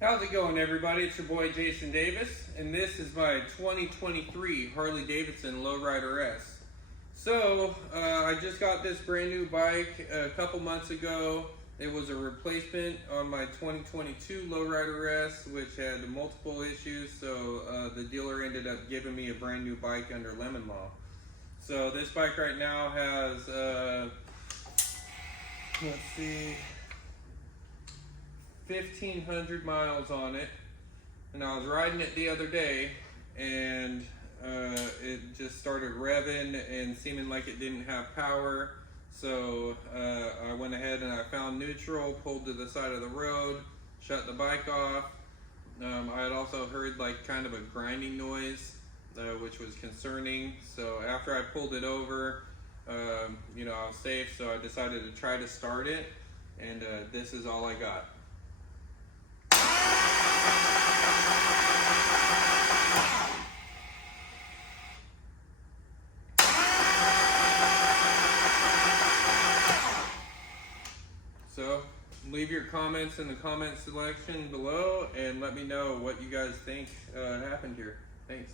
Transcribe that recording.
How's it going, everybody? It's your boy Jason Davis, and this is my 2023 Harley Davidson Lowrider S. So, I just got this brand new bike a couple months ago. It was a replacement on my 2022 Lowrider S, which had multiple issues, so the dealer ended up giving me a brand new bike under lemon law. So this bike right now has, let's see, 1,500 miles on it, and I was riding it the other day, and it just started revving and seeming like it didn't have power. So I went ahead and I found neutral, pulled to the side of the road, shut the bike off. I had also heard like kind of a grinding noise, which was concerning. So after I pulled it over, I was safe, so I decided to try to start it, and this is all I got. So leave your comments in the comment section below and let me know what you guys think happened here. Thanks.